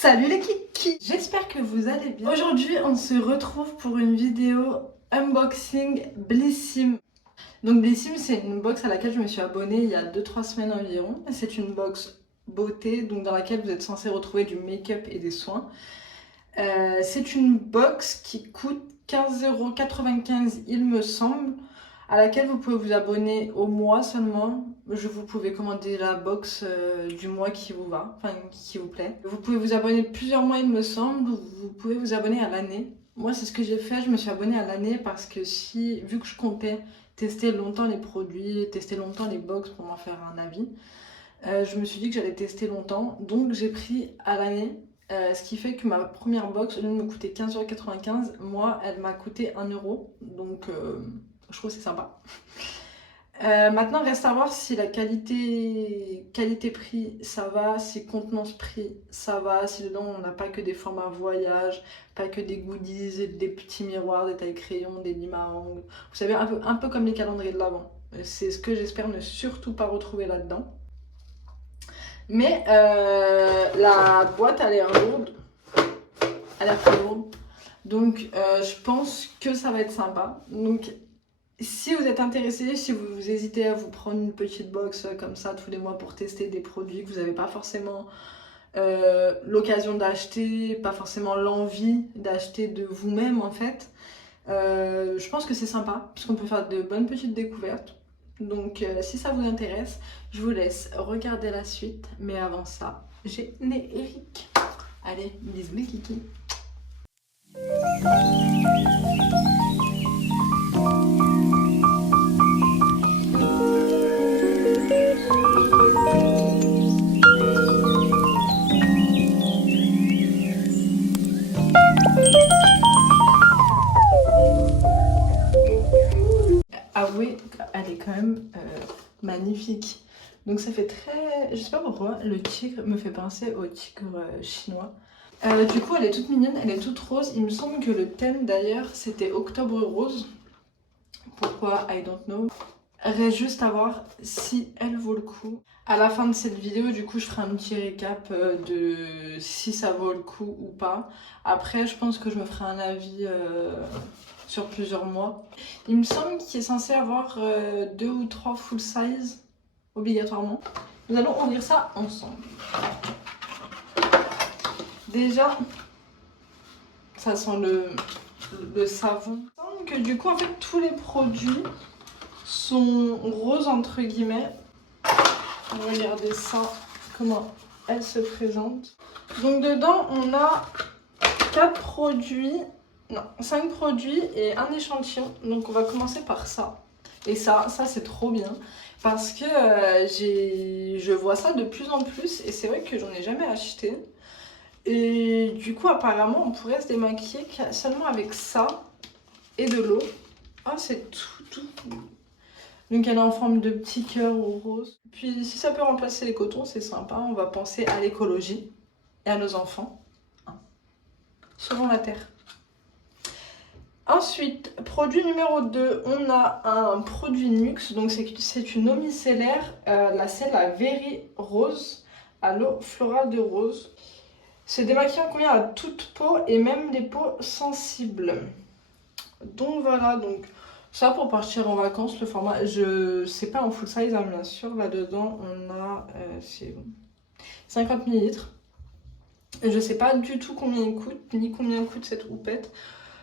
Salut les kikis! J'espère que vous allez bien. Aujourd'hui, on se retrouve pour une vidéo unboxing Blissim. Donc Blissim, c'est une box à laquelle je me suis abonnée il y a 2-3 semaines environ. C'est une box beauté, donc dans laquelle vous êtes censé retrouver du make-up et des soins. C'est une box qui coûte 15,95 € il me semble, à laquelle vous pouvez vous abonner au mois seulement. Vous pouvez commander la box du mois qui vous va, enfin qui vous plaît. Vous pouvez vous abonner plusieurs mois il me semble, ou vous pouvez vous abonner à l'année. Moi c'est ce que j'ai fait, je me suis abonnée à l'année parce que vu que je comptais tester longtemps les produits, tester longtemps les box pour m'en faire un avis, je me suis dit que j'allais tester longtemps, donc j'ai pris à l'année. Ce qui fait que ma première box, au lieu de me coûter 15,95 €, moi, elle m'a coûté 1 €. Donc, je trouve que c'est sympa. Maintenant, reste à voir si la qualité-prix, ça va, si contenance-prix, ça va, si dedans, on n'a pas que des formats voyage, pas que des goodies, des petits miroirs, des tailles-crayons, des limes à ongles. Vous savez, un peu comme les calendriers de l'Avent. C'est ce que j'espère ne surtout pas retrouver là-dedans. Mais la boîte a l'air lourde. Elle a l'air très lourde. Donc je pense que ça va être sympa. Donc si vous êtes intéressé, si vous hésitez à vous prendre une petite box comme ça tous les mois pour tester des produits que vous n'avez pas forcément l'occasion d'acheter, pas forcément l'envie d'acheter de vous-même en fait, je pense que c'est sympa puisqu'on peut faire de bonnes petites découvertes. Donc si ça vous intéresse, je vous laisse regarder la suite. Mais avant ça, générique. Allez, bisous les kikis. Avouez qu'elle est quand même magnifique. Donc ça fait très... Je sais pas pourquoi, le tigre me fait penser au tigre chinois. Du coup, elle est toute mignonne, elle est toute rose. Il me semble que le thème d'ailleurs, c'était Octobre Rose. Pourquoi? I don't know. Reste juste à voir si elle vaut le coup. À la fin de cette vidéo, du coup, je ferai un petit récap de si ça vaut le coup ou pas. Après, je pense que je me ferai un avis sur plusieurs mois. Il me semble qu'il est censé avoir 2 ou 3 full size, obligatoirement. Nous allons ouvrir ça ensemble. Déjà, ça sent le savon. Il me semble que du coup, en fait, tous les produits sont roses entre guillemets. Regardez ça, comment elle se présente. Donc dedans, on a 4 produits, non, 5 produits et un échantillon. Donc on va commencer par ça. Et ça c'est trop bien parce que je vois ça de plus en plus et c'est vrai que j'en ai jamais acheté. Et du coup, apparemment, on pourrait se démaquiller seulement avec ça et de l'eau. Ah, c'est tout. Donc elle est en forme de petit cœur ou rose. Puis si ça peut remplacer les cotons, c'est sympa. On va penser à l'écologie et à nos enfants. Sauvons la terre. Ensuite, produit numéro 2, on a un produit Nuxe. Donc c'est une eau micellaire. C'est la Very Rose à l'eau florale de rose. Ce démaquillant convient à toute peau et même les peaux sensibles. Donc voilà, donc ça pour partir en vacances, le format, c'est pas en full size hein, bien sûr, là-dedans on a 50 ml. Je sais pas du tout combien il coûte, ni combien coûte cette houppette,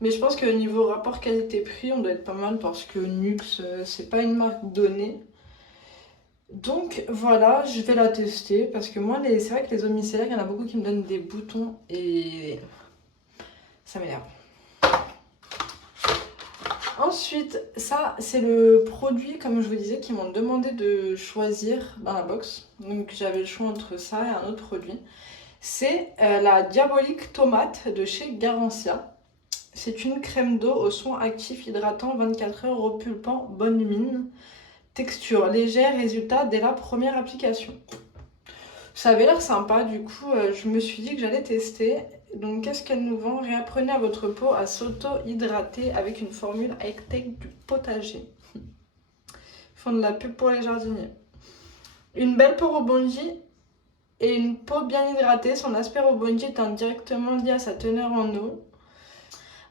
mais je pense que niveau rapport qualité-prix, on doit être pas mal parce que Nuxe, c'est pas une marque donnée. Donc voilà, je vais la tester parce que moi, c'est vrai que les eaux micellaires, il y en a beaucoup qui me donnent des boutons et ça m'énerve. Ensuite, ça c'est le produit, comme je vous disais, qu'ils m'ont demandé de choisir dans la box. Donc j'avais le choix entre ça et un autre produit. C'est la Diabolique Tomate de chez Garancia. C'est une crème d'eau au soin actif hydratant 24 heures repulpant, bonne mine. Texture légère, résultat dès la première application. Ça avait l'air sympa, du coup je me suis dit que j'allais tester. Donc qu'est-ce qu'elle nous vend? Réapprenez à votre peau à s'auto-hydrater avec une formule high-tech du potager. Ils font de la pub pour les jardiniers. Une belle peau rebondie et une peau bien hydratée. Son aspect rebondit est indirectement lié à sa teneur en eau.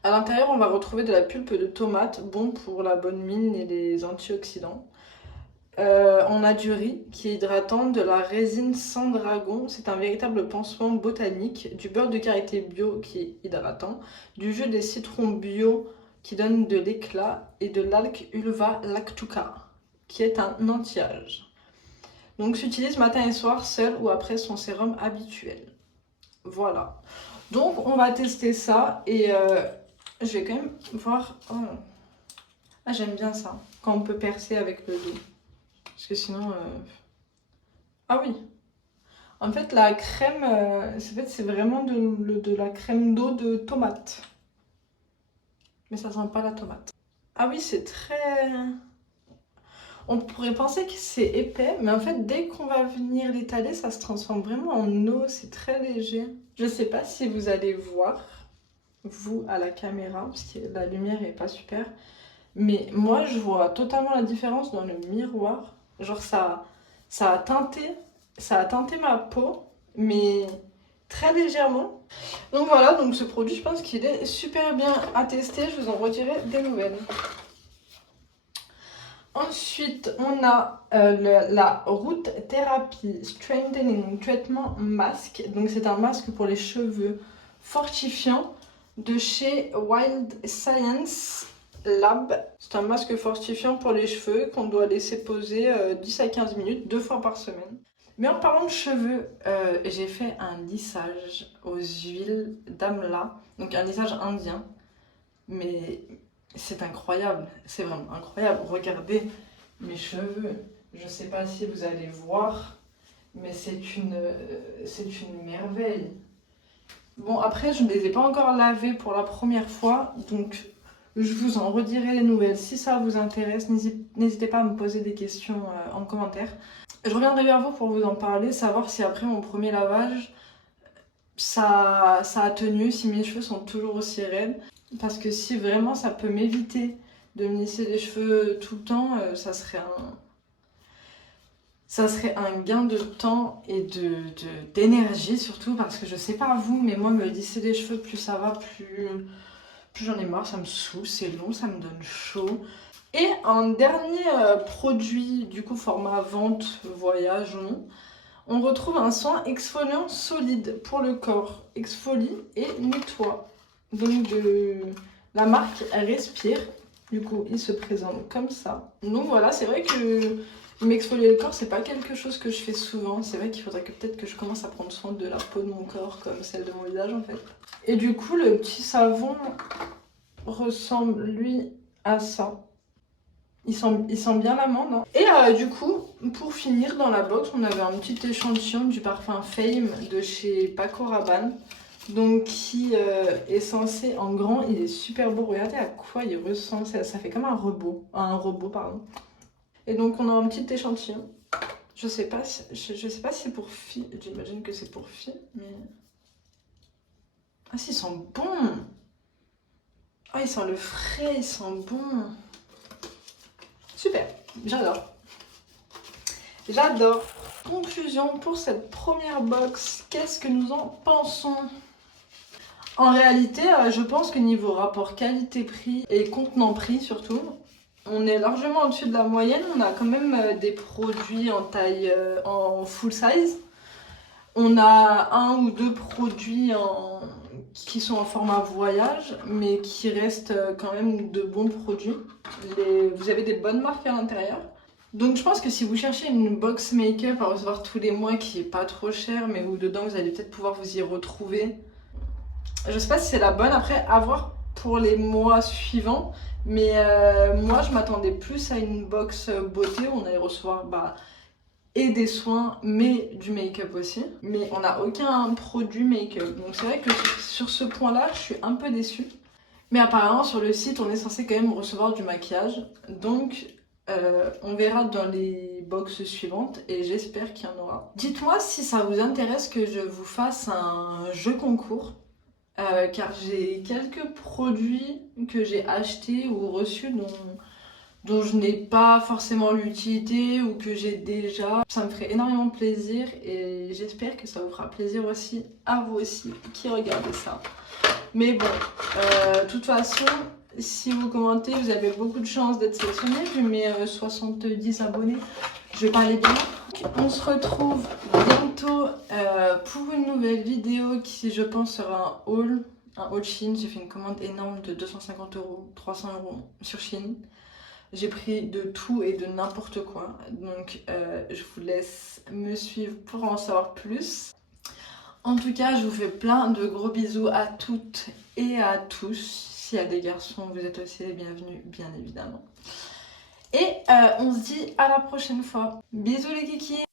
À l'intérieur, on va retrouver de la pulpe de tomate, bon pour la bonne mine et les antioxydants. On a du riz qui est hydratant, de la résine sans dragon, c'est un véritable pansement botanique, du beurre de karité bio qui est hydratant, du jus des citrons bio qui donne de l'éclat et de l'algue Ulva lactuca qui est un anti-âge. Donc s'utilise matin et soir seul ou après son sérum habituel. Voilà. Donc on va tester ça et je vais quand même voir... Oh. Ah j'aime bien ça, quand on peut percer avec le dos. Parce que sinon... Ah oui. En fait la crème, c'est vraiment de la crème d'eau de tomate. Mais ça sent pas la tomate. Ah oui, c'est très... On pourrait penser que c'est épais, mais en fait, dès qu'on va venir l'étaler, ça se transforme vraiment en eau, c'est très léger. Je sais pas si vous allez voir, vous, à la caméra, parce que la lumière est pas super, mais moi, je vois totalement la différence dans le miroir. Genre, ça a teinté ma peau, mais très légèrement. Donc voilà, donc ce produit, je pense qu'il est super bien à tester, je vous en redirai des nouvelles. Ensuite, on a la Root Therapy Strengthening Traitement Mask. Donc, c'est un masque pour les cheveux fortifiant de chez Wild Science Lab. C'est un masque fortifiant pour les cheveux qu'on doit laisser poser 10 à 15 minutes, 2 fois par semaine. Mais en parlant de cheveux, j'ai fait un lissage aux huiles d'amla. Donc, un lissage indien. Mais... c'est incroyable, c'est vraiment incroyable. Regardez mes cheveux, je sais pas si vous allez voir, mais c'est une merveille. Bon, après, je ne les ai pas encore lavés pour la première fois, donc je vous en redirai les nouvelles. Si ça vous intéresse, n'hésitez pas à me poser des questions en commentaire. Je reviendrai vers vous pour vous en parler, savoir si après mon premier lavage, ça a tenu, si mes cheveux sont toujours aussi raides. Parce que si vraiment ça peut m'éviter de me lisser les cheveux tout le temps, ça serait un gain de temps et d'énergie surtout. Parce que je sais pas vous, mais moi me lisser les cheveux, plus ça va, plus j'en ai marre, ça me saoule, c'est long, ça me donne chaud. Et un dernier produit, du coup format vente, voyage ou non, on retrouve un soin exfoliant solide pour le corps, exfolie et nettoie. Donc la marque Respire, du coup il se présente comme ça. Donc voilà, c'est vrai que m'exfolier le corps c'est pas quelque chose que je fais souvent. C'est vrai qu'il faudrait que peut-être que je commence à prendre soin de la peau de mon corps comme celle de mon visage en fait. Et du coup le petit savon ressemble lui à ça. Il sent bien l'amande. Hein. Et du coup, pour finir dans la box, on avait un petit échantillon du parfum Fame de chez Paco Rabanne. Donc qui est censé en grand, il est super beau. Regardez à quoi il ressemble, ça fait comme un robot pardon. Et donc on a un petit échantillon. Je sais pas si c'est pour filles, j'imagine que c'est pour filles, mais... Ah si, il sent bon. Ah il sent le frais, il sent bon. Super, j'adore. J'adore. Conclusion pour cette première box, qu'est-ce que nous en pensons ? En réalité, je pense que niveau rapport qualité-prix et contenant-prix surtout, on est largement au-dessus de la moyenne. On a quand même des produits en taille en full size. On a un ou deux produits qui sont en format voyage, mais qui restent quand même de bons produits. Vous avez des bonnes marques à l'intérieur. Donc je pense que si vous cherchez une box make-up à recevoir tous les mois qui est pas trop chère, mais où dedans vous allez peut-être pouvoir vous y retrouver, je sais pas si c'est la bonne, après à voir pour les mois suivants, mais moi je m'attendais plus à une box beauté où on allait recevoir et des soins mais du make-up aussi, mais on n'a aucun produit make-up, donc c'est vrai que sur ce point là je suis un peu déçue, mais apparemment sur le site on est censé quand même recevoir du maquillage, donc on verra dans les box suivantes et j'espère qu'il y en aura. Dites-moi si ça vous intéresse que je vous fasse un jeu concours. Car j'ai quelques produits que j'ai achetés ou reçus dont je n'ai pas forcément l'utilité ou que j'ai déjà. Ça me ferait énormément plaisir et j'espère que ça vous fera plaisir aussi, à vous aussi qui regardez ça. Mais bon, de toute façon, si vous commentez, vous avez beaucoup de chances d'être sélectionné vu mes 70 abonnés. Je vais parler bien. On se retrouve bientôt pour une nouvelle vidéo qui, je pense, sera un haul Shein. J'ai fait une commande énorme de 250 €, 300 € sur Shein. J'ai pris de tout et de n'importe quoi. Donc, je vous laisse me suivre pour en savoir plus. En tout cas, je vous fais plein de gros bisous à toutes et à tous. S'il y a des garçons, vous êtes aussi les bienvenus, bien évidemment. Et on se dit à la prochaine fois. Bisous les kikis!